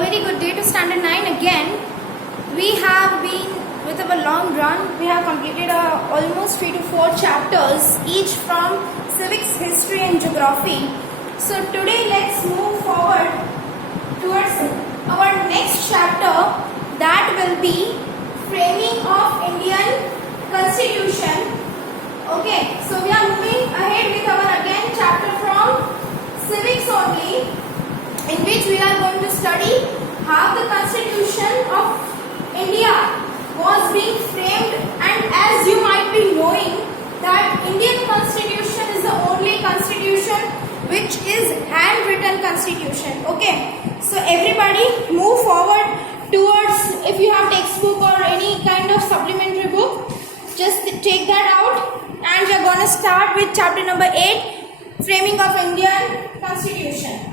A very good day to Standard 9 again. We have been with our long run. We have completed almost 3 to 4 chapters, each from civics, history and geography. So today let's move forward towards our next chapter, that will be framing of Indian Constitution. Okay, so we are moving ahead with our again chapter from civics only, in which we are going to study how the Constitution of India was being framed, and as you might be knowing that Indian Constitution is the only constitution which is handwritten constitution. Okay, so everybody move forward towards, if you have textbook or any kind of supplementary book, just take that out and we are going to start with chapter number 8, framing of Indian Constitution.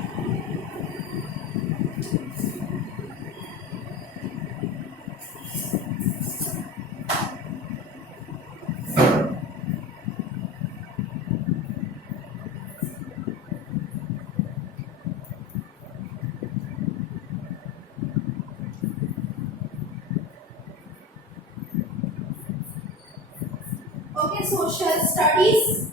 Okay, social studies.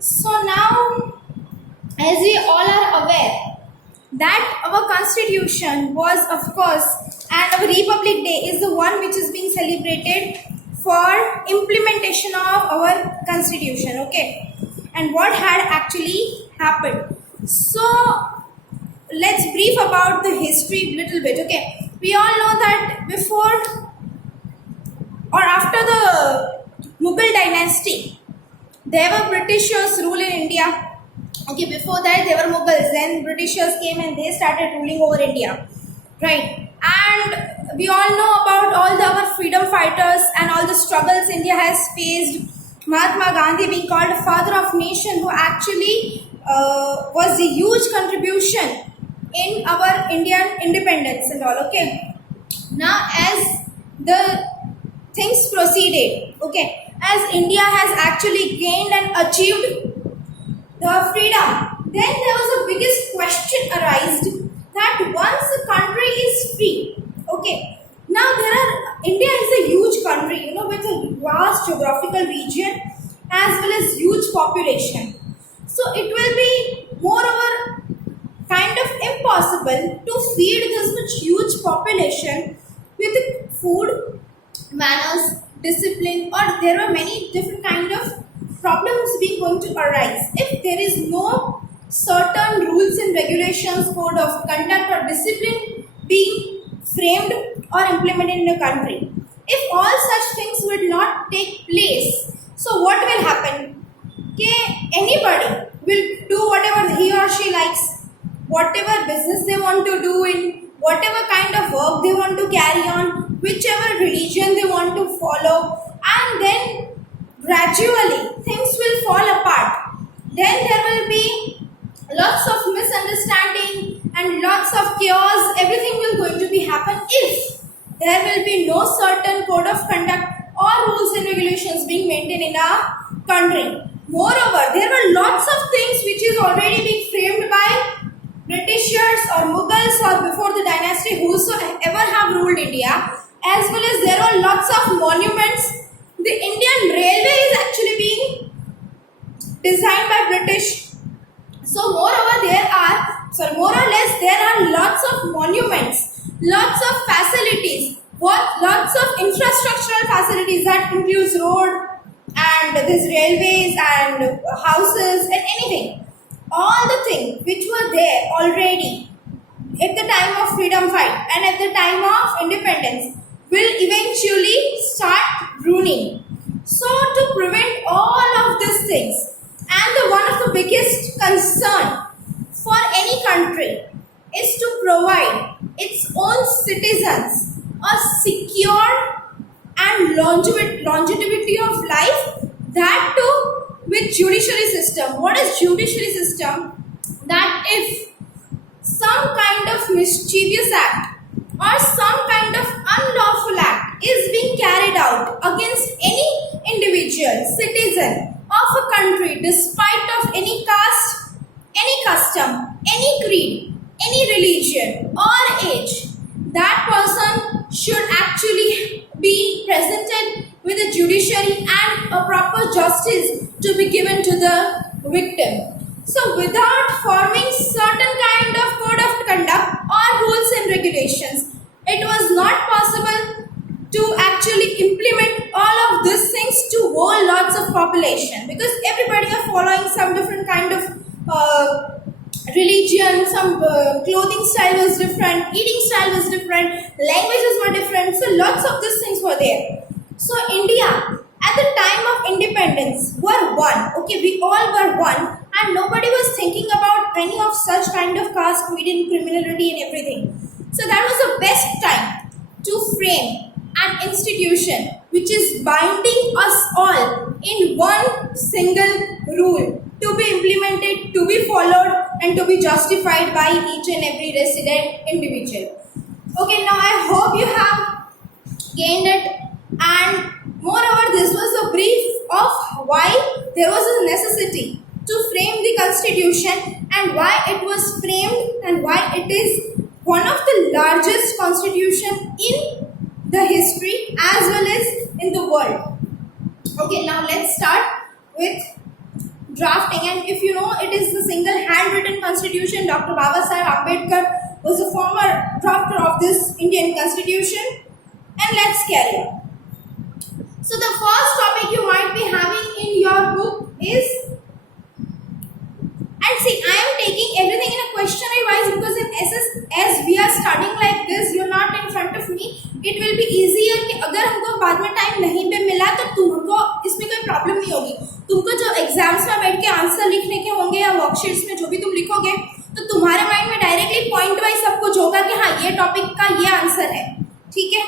So now, as we all are aware that our constitution was, of course, and our Republic Day is the one which is being celebrated for implementation of our constitution. Okay, and what had actually happened. So let's brief about the history little bit. Okay, we all know that before or after the Mughal dynasty, there were Britishers rule in India. Okay, before that there were Mughals, then Britishers came and they started ruling over India, right? And we all know about all our freedom fighters and all the struggles India has faced. Mahatma Gandhi being called a father of nation, who actually was a huge contribution in our Indian independence and all. Okay, now as the things proceeded, okay, as India has actually gained and achieved the freedom, then there was a biggest question arised that once a country is free, okay, now India is a huge country, with a vast geographical region as well as huge population. So it will be moreover kind of impossible to feed this much huge population with food, manners, discipline, or there are many different kind of problems being going to arise if there is no certain rules and regulations, code of conduct or discipline being framed or implemented in a country. If all such things will not take place, so what will happen? Okay, anybody will do whatever he or she likes, whatever business they want to do, in whatever kind of work they want to carry on, whichever religion they want to follow, and then gradually things will fall apart. Then there will be lots of misunderstanding and lots of chaos. Everything will going to be happen if there will be no certain code of conduct or rules and regulations being maintained in our country. Moreover, there were lots of things which is already being framed by Britishers or Mughals or before the dynasty, whosoever have ruled India, as well as there are lots of monuments. The Indian railway is actually being designed by British. So moreover more or less there are lots of monuments, lots of facilities, lots of infrastructural facilities that includes road and these railways and houses and anything. All the things which were there already at the time of freedom fight and at the time of independence will eventually start ruining. So to prevent all of these things, and one of the biggest concern for citizens a secure and longevity of life, that too with judiciary system. What is judiciary system? That if some kind of mischievous act or some kind of unlawful act is being carried out against any individual citizen of a country, despite of any caste, any custom, any creed, any religion or age, that person should actually be presented with a judiciary and a proper justice to be given to the victim. So without forming certain kind of code of conduct or rules and regulations, it was not possible to actually implement all of these things to whole lots of population, because everybody are following some different kind of religion, some clothing style was different, eating style was different, languages were different, so lots of these things were there. So India at the time of independence were one, okay, we all were one, and nobody was thinking about any of such kind of caste, creed and criminality and everything. So that was the best time to frame an institution which is binding us all in one single rule, to be implemented, to be followed and to be justified by each and every resident individual. Okay, now I hope you have gained it, and moreover this was a brief of why there was a necessity to frame the constitution and why it was framed and why it is one of the largest constitution in the history as well as in the world. Okay, now let's start with drafting. And if you know, it is the single handwritten constitution. Dr. Babasaheb Ambedkar was a former drafter of this Indian constitution. And let's carry on. So the first topic you might be having in your book is, and see, I am taking everything in a questionnaire wise because in SS, as we are studying like this, you're not in front of me, it will be easier कि अगर हमको बाद में time नहीं पे मिला तो तुमको इसमें कोई प्रॉब्लम नहीं होगी. तुमको जो एग्जाम्स में बैठ के आंसर लिखने के होंगे या वर्कशीट्स में जो भी तुम लिखोगे, तो तुम्हारे माइंड में डायरेक्टली पॉइंट वाइज सब कुछ होगा कि हाँ ये टॉपिक का ये आंसर है. ठीक है.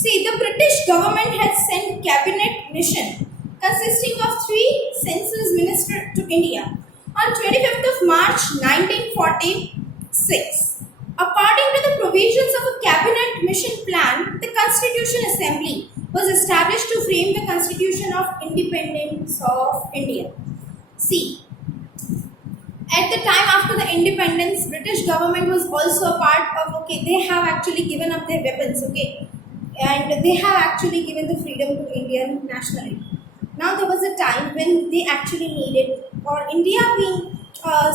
See, the British government had sent cabinet mission consisting of 3 census ministers to India on 25th of March 1946. According to the provisions of a cabinet mission plan, the Constitution Assembly was established to frame the Constitution of Independence of India. See, at the time after the independence, British government was also a part of, okay, they have actually given up their weapons, okay, and they have actually given the freedom to Indian nationality. Now there was a time when they actually needed, or India being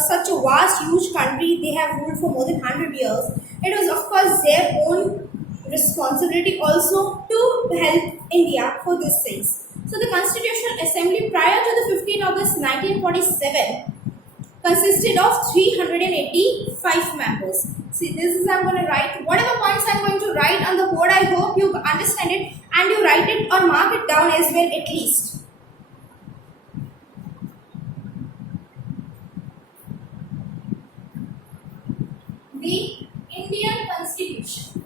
such a vast, huge country, they have ruled for more than 100 years. It was of course their own responsibility also to help India for these things. So the Constitutional Assembly prior to the 15 August 1947 consisted of 385 members. See, this is I'm going to write. Whatever points I'm going to write on the board, I hope you understand it and you write it or mark it down as well at least. The Indian Constitution.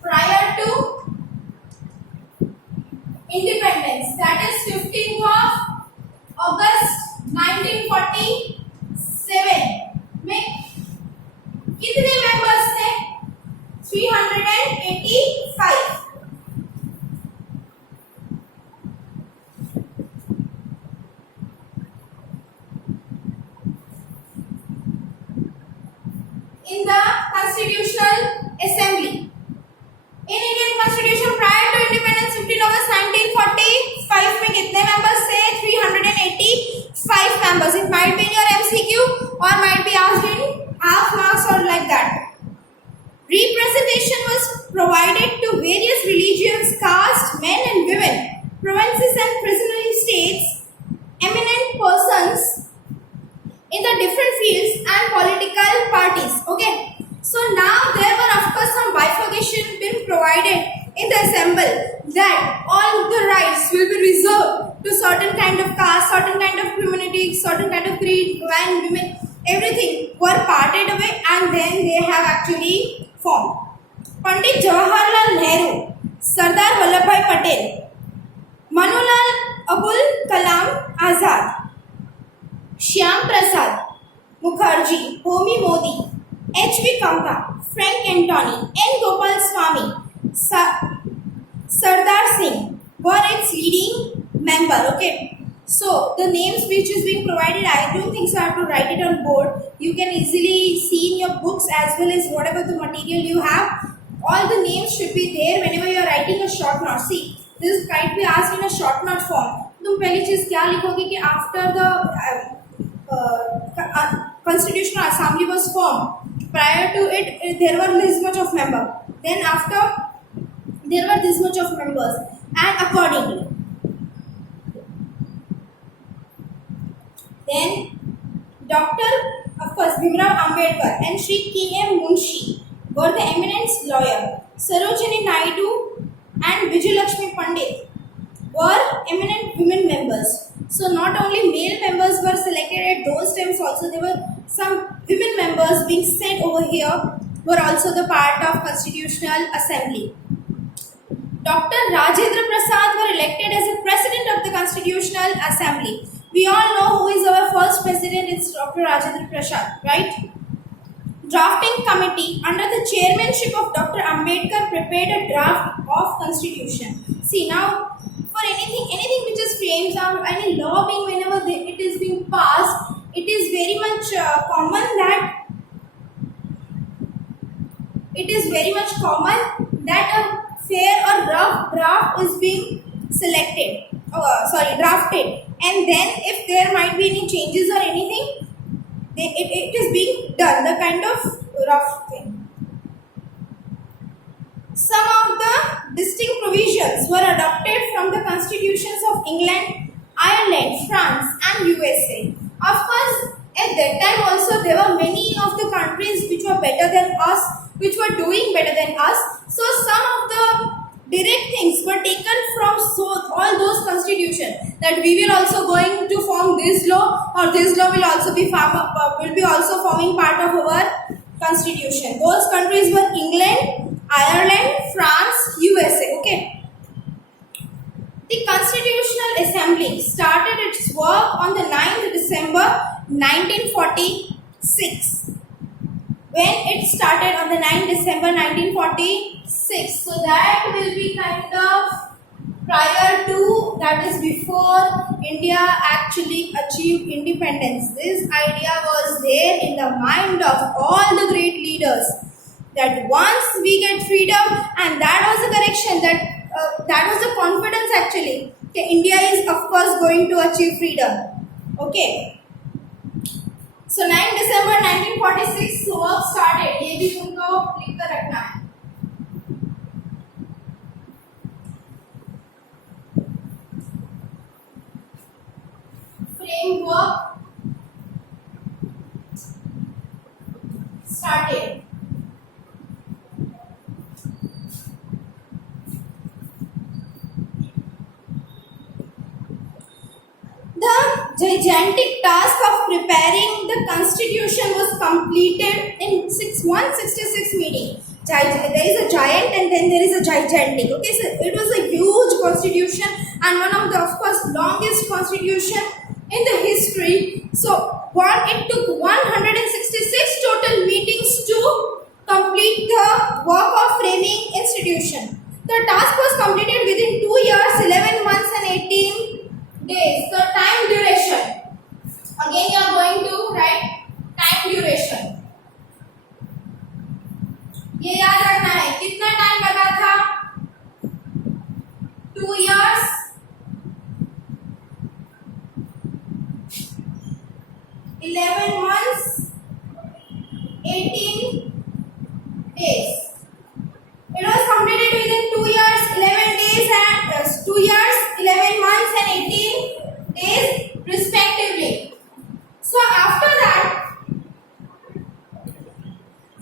Prior to independence, that is 15th of August 1947 में कितने members थे? 385. In the Constitutional Assembly. In Indian Constitution prior to independence 15 August 1945 में कितने members थे? 385 members. It might be in your MCQ or might be asked in half marks or like that. Representation was provided to various religions, caste, men and women, provinces and prisoner states, eminent persons in the different fields and political parties. Okay. So now there were of course some bifurcation been provided in the assembly that all the rights will be reserved to certain kind of caste, certain kind of community, certain kind of creed, men, women, everything were parted away and then they have actually formed. Pandit Jawaharlal Nehru, Sardar Vallabhbhai Patel, Manulal Abul Kalam Azad, Shyam Prasad Mukherjee, Homi Modi, H.V. Kamka, Frank Antony, N. Gopal Swami, Sardar Singh were its leading member. Okay. So the names which is being provided, I don't think so I have to write it on board. You can easily see in your books as well as whatever the material you have. All the names should be there whenever you are writing a short note. See, this might be asked in a short note form. तुम पहली चीज क्या लिखोगे कि after the constitutional assembly was formed, prior to it there were this much of members. Then after there were this much of members, and accordingly. Then Dr. of course Bhimrao Ambedkar and Sri K.M. Munshi were the eminent lawyer. Sarojini Naidu and Vijayalakshmi Pandit were eminent women members. So not only male members were selected at those times, also there were some women members being sent over here were also the part of Constitutional Assembly. Dr. Rajendra Prasad were elected as the President of the Constitutional Assembly. We all know who is our first president, it's Dr. Rajendra Prasad, right? Drafting committee under the chairmanship of Dr. Ambedkar prepared a draft of constitution. See now, for anything which is framed or any law being whenever it is being passed, it is very much common that a fair or rough draft is being drafted, and then if there might be any changes or anything, it is being done, the kind of rough thing. Some of the distinct provisions were adopted from the constitutions of England, Ireland, France and USA. Of course, at that time also there were many of the countries which were better than us, which were doing better than us. So some of the direct things were taken from all those constitutions, that we will also going to form this law, or this law will also be also forming part of our constitution. Those countries were England, Ireland, France, USA. Okay. The Constitutional Assembly started its work on the 9th December 1946. When it started on the 9th December 1946, so that will be kind of prior to, that is before India actually achieved independence. This idea was there in the mind of all the great leaders, that once we get freedom, and that was the correction, that was the confidence actually, okay, India is of course going to achieve freedom. Okay. So 9 December 1946 work started. ये भी तुमको लिख कर रखना है. Framework started. The gigantic task of preparing the constitution was completed in 166 meeting. There is a giant and then there is a gigantic. Okay, so it was a huge constitution and one of the, of course, longest constitution in the history. So it took 166 total meetings to complete the work of framing institution. The task was completed within 2 years, 11 months and 18 days. The time duration, again you are going to write time duration. ये याद रखना है, कितना time लगा था? 2 years, 11 months, 18 days. It was completed within 2 years, 11 days and 2 years, 11 months and 18 days respectively. So after that,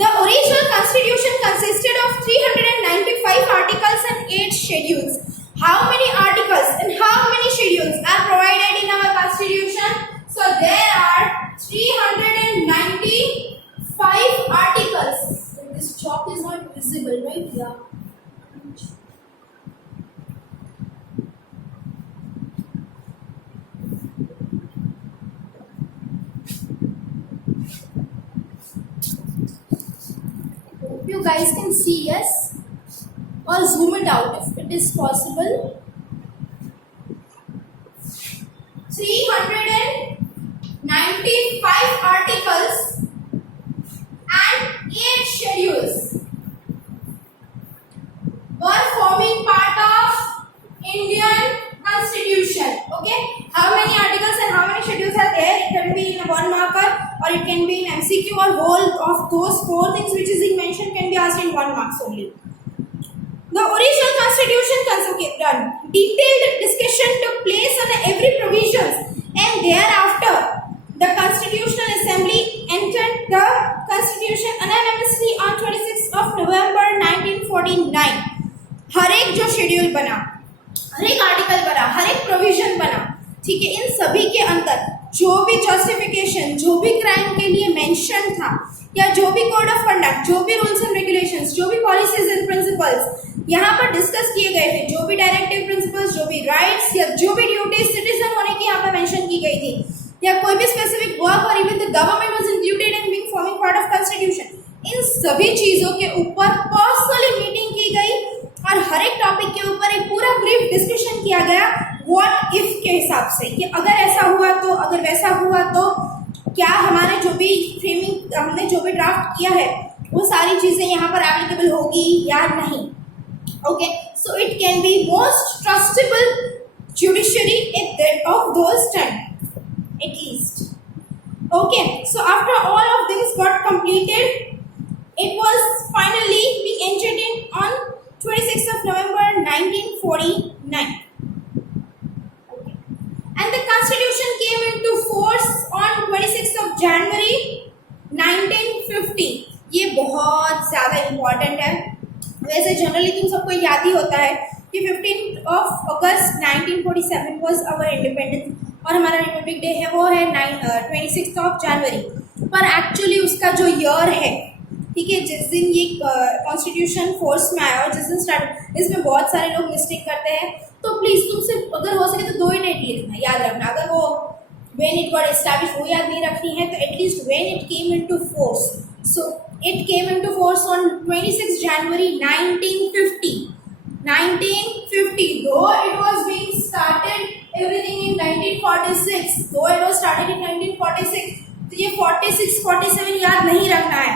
the original constitution consisted of 395 articles and 8 schedules. How many articles and how many schedules are दिया। Hope you guys can see, yes, or zoom it out if it is possible. 395 articles and 8 schedules were forming part of Indian Constitution. Okay, how many articles and how many schedules are there? It can be in a one marker or it can be in MCQ, or whole of those 4 things which is being mentioned can be asked in 1 marks only. The original constitution done. Detailed discussion took place on every provisions, and thereafter the Constitutional Assembly entered the Constitution unanimously on 26th of November 1949. हर एक जो schedule बना, हर एक article बना, हर एक provision बना, ठीक है, इन सभी के अंदर जो भी जस्टिफिकेशन, जो भी क्राइम के लिए मेंशन था, या जो भी कोड ऑफ कंडक्ट, जो भी रूल्स एंड रेगुलेशंस, जो भी पॉलिसीज एंड प्रिंसिपल्स यहाँ पर डिस्कस किए गए थे, जो भी डायरेक्टिव प्रिंसिपल्स, जो भी राइट्स या जो भी ड्यूटीज सिटीजन होने की यहाँ पर मेंशन की गई थी, या कोई भी स्पेसिफिक वर्क और even the government was included in being forming part of constitution, इन सभी चीजों के ऊपर पर्सनली मीटिंग की गई और हर एक टॉपिक के ऊपर एक पूरा ब्रीफ डिस्कशन किया गया व्हाट इफ के हिसाब से, कि अगर ऐसा हुआ तो, अगर वैसा हुआ तो क्या हमारे जो भी फ्रेमिंग, हमने जो भी ड्राफ्ट किया है वो सारी चीजें यहाँ पर एप्लीकेबल होगी या नहीं. Okay, so it can be most trustable judiciary of those time, at least. Okay, so after all of this got completed, it was finally being entered in on 26th of November 1949. Okay. And the constitution came into force on 26th of January 1950. ये बहुत ज़्यादा important है. वैसे generally तुम सबको याद ही होता है कि 15th of August 1947 was our independence और हमारा रिपब्लिक डे है वो है 26th of January, पर एक्चुअली उसका जो ईयर है, ठीक है, जिस दिन ये कॉन्स्टिट्यूशन फोर्स में आया और जिस दिन स्टार्ट, इसमें बहुत सारे लोग मिस्टेक करते हैं, तो प्लीज़ तुमसे अगर हो सके तो 2 ही डेट लिखना, याद रखना. अगर वो when it got established वो याद नहीं रखनी है तो at least when it came into force. So it came into force on 26 January 1950. 1950, though it was being started everything in 1946, though it was started in 1946, तो ये 46, 47 याद नहीं रखना है.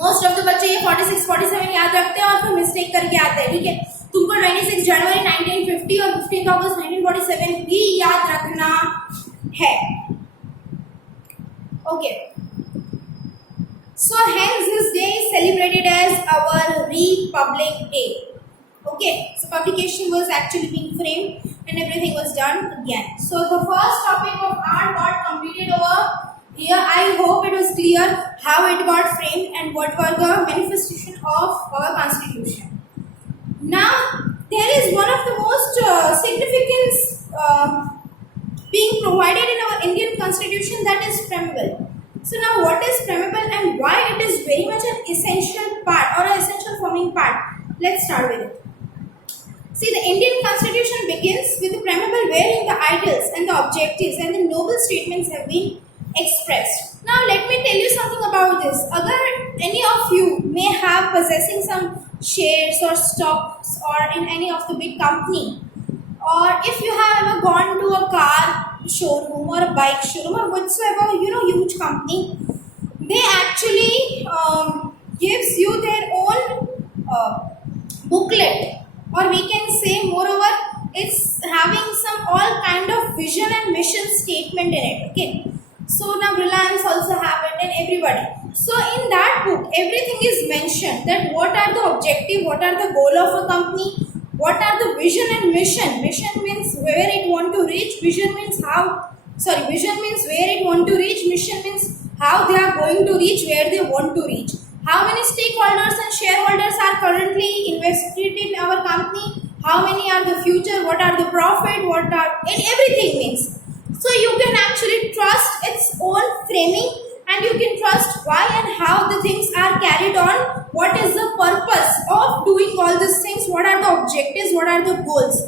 मोस्ट ऑफ द बच्चे ये 46, 47 याद रखते हैं और फिर मिस्टेक करके आते हैं, ठीक है. तुमको 26 जनवरी 1950 और 15 अगस्त 1947 भी याद रखना है. Okay, so hence this day is celebrated as our Republic Day. Okay, so publication was actually being framed and everything was done again. So the first topic of art got completed over here. I hope it was clear how it got framed and what were the manifestation of our constitution. Now there is one of the most significance being provided in our Indian constitution, that is preamble. So now what is preamble and why it is very much an essential part or an essential forming part? Let's start with it. See, the Indian constitution begins with the preamble wherein the ideals and the objectives and the noble statements have been expressed. Now let me tell you something about this. Agar any of you may have possessing some shares or stocks or in any of the big company, or if you have ever gone to a car showroom or a bike showroom or whatsoever, huge company, they actually gives you their own booklet, or we can say moreover it's having some all kind of vision and mission statement in it. Okay, so now Reliance also have it and everybody. So in that book everything is mentioned, that what are the objective, what are the goal of a company, what are the vision and mission. Mission means where it want to reach, vision means vision means where it want to reach, mission means how they are going to reach where they want to reach. How many stakeholders and shareholders are currently invested in our company, how many are the future, what are the profit, what are, and everything means. So you can actually trust its own framing and you can trust why and how the things are carried on, what is the purpose of doing all these things, what are the objectives, what are the goals.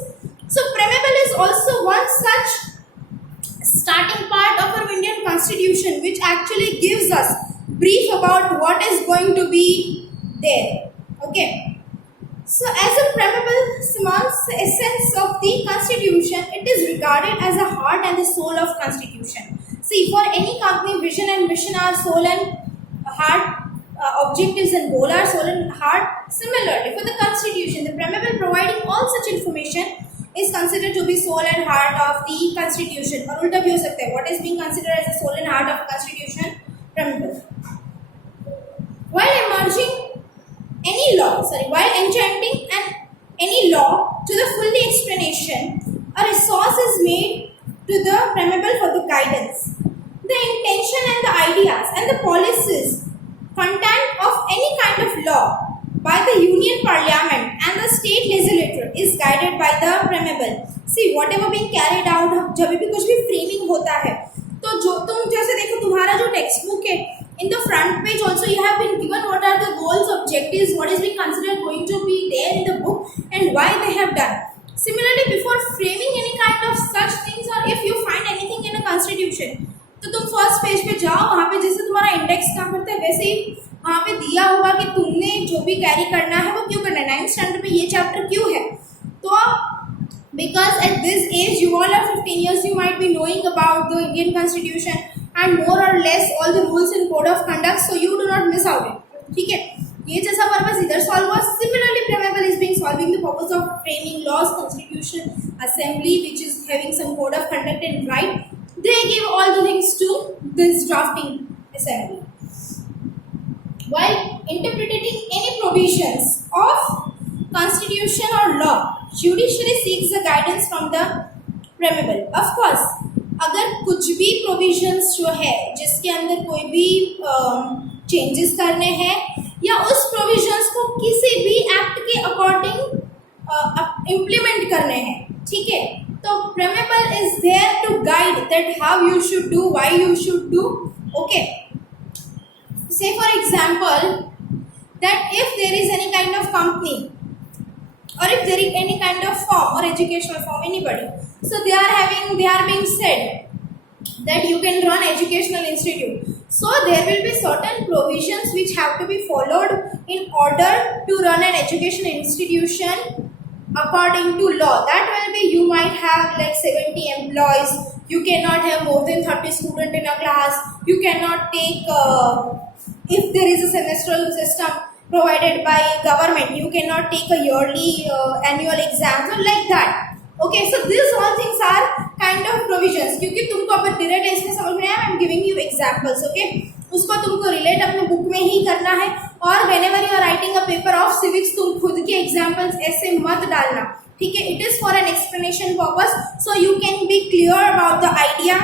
So preamble is also one such starting part of our Indian constitution, which actually gives us brief about what is going to be there. Okay. So, as a preamble demands the essence of the constitution, it is regarded as the heart and the soul of constitution. See, for any company, vision and mission are soul and heart, objectives and goal are soul and heart. Similarly, for the constitution, the preamble providing all such information is considered to be soul and heart of the constitution. और उल्टा भी हो सकता है. What is being considered as the soul and heart of constitution? Preamble. While enchanting any law to the full explanation, a resource is made to the preamble for the guidance. The intention and the ideas and the policies, content of any kind of law by the Union Parliament and the state legislature is guided by the preamble. See, whatever being carried out, जब भी कुछ भी framing होता है, तो जो तुम जैसे देखो तुम्हारा जो टेक्स्ट बुक है, in the front page also you have been given what are the goals, objectives, what is being considered going to be there in the book and why they have done. Similarly, before framing any kind of such things, or if you find anything in a constitution, तो तुम first page पे जाओ, वहाँ पे जैसे तुम्हारा index काम करता है वैसे ही वहाँ पे दिया होगा कि तुमने जो भी कैरी करना है वो क्यों करना है, 9th स्टैंडर्ड पे ये चैप्टर क्यों है. तो because at this age you all are 15 years, you might be knowing about the Indian constitution and more or less all the rules and code of conduct, so you do not miss out it. ठीक है, ये जैसा purpose इधर solve हुआ. Similarly, preamble is being solving the purpose of framing laws, constitution, assembly, which is having some code of conduct and right. They give all the things to this drafting assembly. While interpreting any provisions of constitution or law, judiciary seeks the guidance from the preamble. Of course, अगर कुछ भी provisions जो है जिसके अंदर कोई भी changes करने हैं या उस provisions को किसी भी act के according implement करने हैं, ठीक है, तो preamble is there to guide that how you should do, why you should do. Okay. Say for example that if there is any kind of company or if there is any kind of firm or educational firm, anybody, so they are being said that you can run educational institute, so there will be certain provisions which have to be followed in order to run an education institution according to law. That will be, you might have like 70 employees, you cannot have more than 30 students in a class, you cannot take if there is a semestral system provided by government, you cannot take a yearly annual exam, so like that. Okay, so these all things are kind of provisions. क्योंकि तुमको अब direct इसमें समझ में आया, I am giving you examples. Okay, उसको तुमको relate अपने book में ही करना है, और whenever you are writing a paper of civics तुम खुद के examples ऐसे मत डालना, ठीक है. It is for an explanation purpose, so you can be clear about the idea.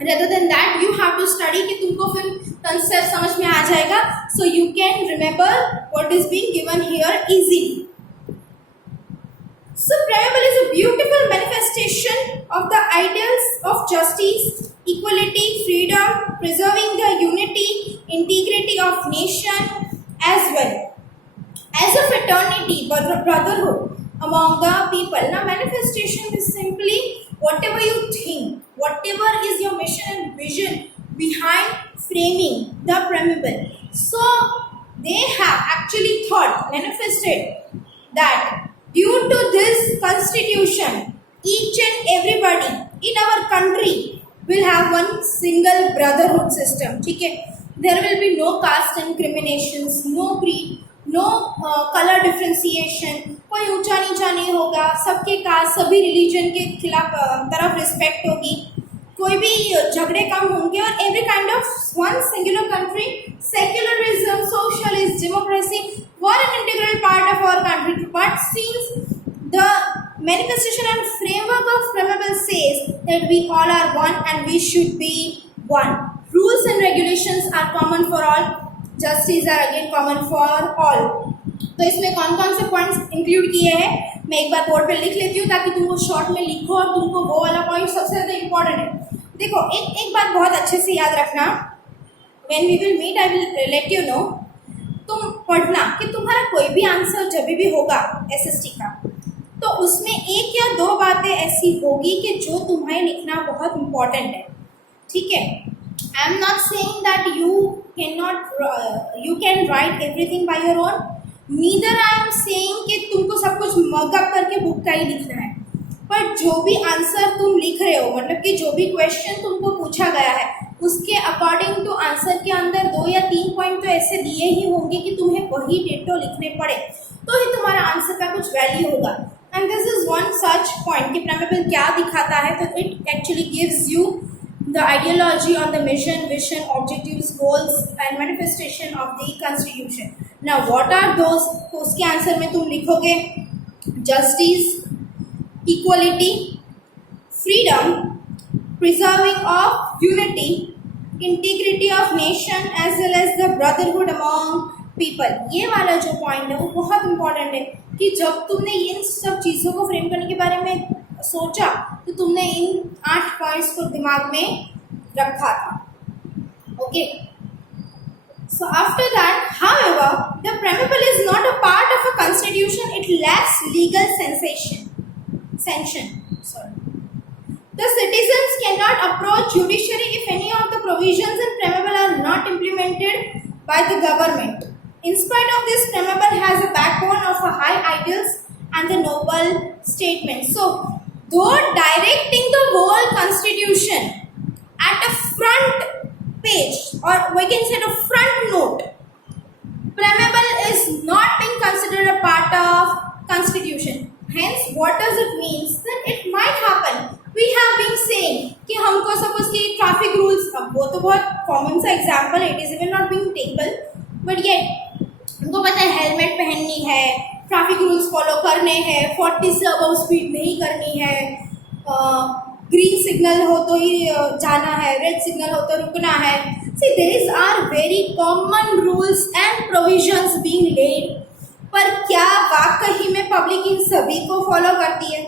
Rather than that, you have to study कि तुमको फिर concept समझ में आ जाएगा, so you can remember what is being given here easily. So preamble is a beautiful manifestation of the ideals of justice, equality, freedom, preserving the unity, integrity of nation, as well as a fraternity, brotherhood among the people. Now manifestation is simply whatever you think, whatever is your mission and vision behind framing the preamble. So they have actually thought, manifested that due to this constitution, each and everybody in our country will have one single brotherhood system. Okay? There will be no caste discriminations, no creed, no color differentiation. कोई ऊंचा नीचा नहीं होगा, सबके cast सभी religion के खिलाफ तरफ रिस्पेक्ट होगी, कोई भी झगड़े कम होंगे, और every kind of one singular country, secularism, socialism, democracy were an integral part of our country. But since the manifestation and framework of preamble says that we all are one and we should be one, rules and regulations are common for all, justice are again common for all. तो इसमें कौन कौन से points include किए हैं मैं एक बार board पे लिख लेती हूँ ताकि तुमको शॉर्ट में लिखो और तुमको वो वाला पॉइंट सबसे ज़्यादा इम्पोर्टेंट है. देखो एक बात बहुत अच्छे से याद रखना when we will meet I will let you know. तुम पढ़ना कि तुम्हारा कोई भी आंसर जब भी होगा एसएसटी का, तो उसमें एक या दो बातें ऐसी होगी कि जो तुम्हें लिखना बहुत इम्पोर्टेंट है, ठीक है। I am not saying that you can write everything by your own, neither I am saying कि तुमको सब कुछ मगअप करके बुक का ही लिखना है, पर जो भी आंसर तुम लिख रहे हो, मतलब कि जो भी क्वेश्चन तुमको पूछा गया है उसके अकॉर्डिंग टू आंसर के अंदर 2 या 3 पॉइंट तो ऐसे दिए ही होंगे कि तुम्हें वही डिटो लिखने पड़े, तो ही तुम्हारा आंसर का कुछ वैल्यू होगा। And this is one such point कि प्रेमेबल क्या दिखाता है, तो it actually gives you the ideology on the mission, vision, objectives, goals and manifestation of the constitution. Now what are those, तो उसके आंसर में तुम लिखोगे justice, equality, freedom, preserving of unity, integrity of nation as well as the brotherhood among people। ये वाला जो point है वो बहुत इंपॉर्टेंट है कि जब तुमने इन सब चीज़ों को फ्रेम करने के बारे में सोचा तो तुमने इन 8 पॉइंट्स को दिमाग में रखा था, okay. So after that, however, the preamble is not a part of a constitution, it lacks legal sanction. The citizens cannot approach judiciary if any of the provisions in preamble are not implemented by the government. In spite of this, preamble has a backbone of a high ideals and the noble statement. So, though directing the whole constitution at a front page, or we can say the front note, preamble is not being considered a part of constitution. Hence, what does it mean? That it might happen. We have been saying कि हमको suppose कि traffic rules, अब वो तो बहुत common सा example है, it is even not being table, but ये हमको पता है हेलमेट पहननी है, ट्रैफिक रूल्स फॉलो करने हैं, 40 से अबव स्पीड नहीं करनी है, ग्रीन सिग्नल हो तो ही जाना है, रेड सिग्नल हो तो रुकना है। See this are very common rules and provisions being laid, पर क्या वाकई में पब्लिक इन सभी को फॉलो करती है?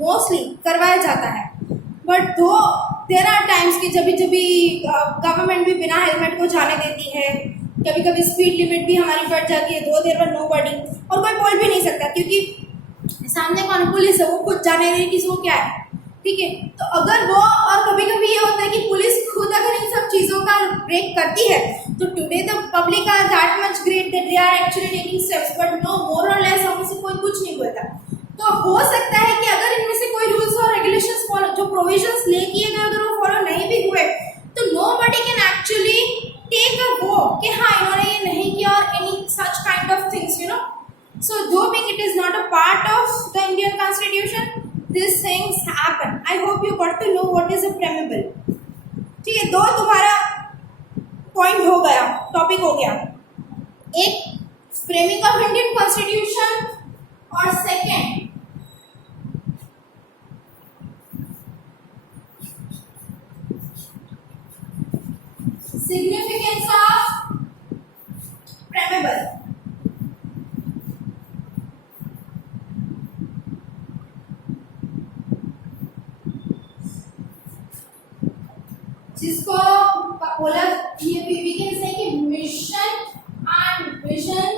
मोस्टली करवाया जाता है, बट दो देयर आर टाइम्स कि जब गवर्नमेंट भी बिना हेलमेट को जाने देती है, कभी कभी स्पीड लिमिट भी हमारी बढ़ जाती है, दो देर पर नो बडी, और कोई बोल भी नहीं सकता क्योंकि सामने कौन पुलिस है, वो खुद जाने दे कि वो क्या है, ठीक है। तो अगर वो, और कभी कभी ये होता है कि पुलिस खुद अगर इन सब चीज़ों का ब्रेक करती है, तो today the public are that much great that they are actually taking steps, but no more और लेस हमसे से कोई कुछ नहीं बोलता। तो हो सकता है कि अगर इनमें से कोई रूल्स और रेगुलेशंस फॉलो, जो प्रोविजंस ले किए गए, अगर वो फॉलो नहीं भी हुए, तो nobody can actually take a वो कि हाँ इन्होंने ये नहीं किया, और any such kind of things, you know. So though being it is not a part of the Indian constitution, these things happen. I hope you got to know what is a preamble. ठीक है, दो तुम्हारा point हो गया, topic हो गया, एक framing of Indian constitution और सेकेंड सिग्निफिकेंस ऑफ preamble. जिसको बोला ये वी कैन से कि mission and vision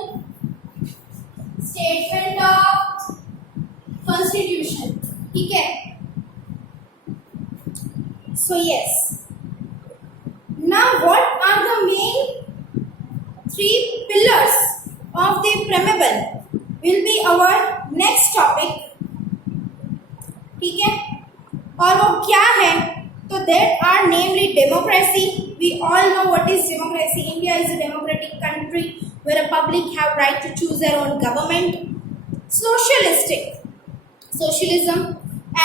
statement of constitution, ठीक है। So yes, now what are the main 3 pillars of the preamble will be our next topic, ठीक है। और वो क्या है? So that are namely democracy. We all know what is democracy. India is a democratic country where a public have right to choose their own government. Socialism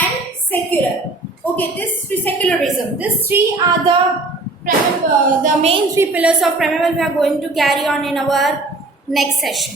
and secular. Okay, secularism. These 3 are the main 3 pillars of preamble we are going to carry on in our next session.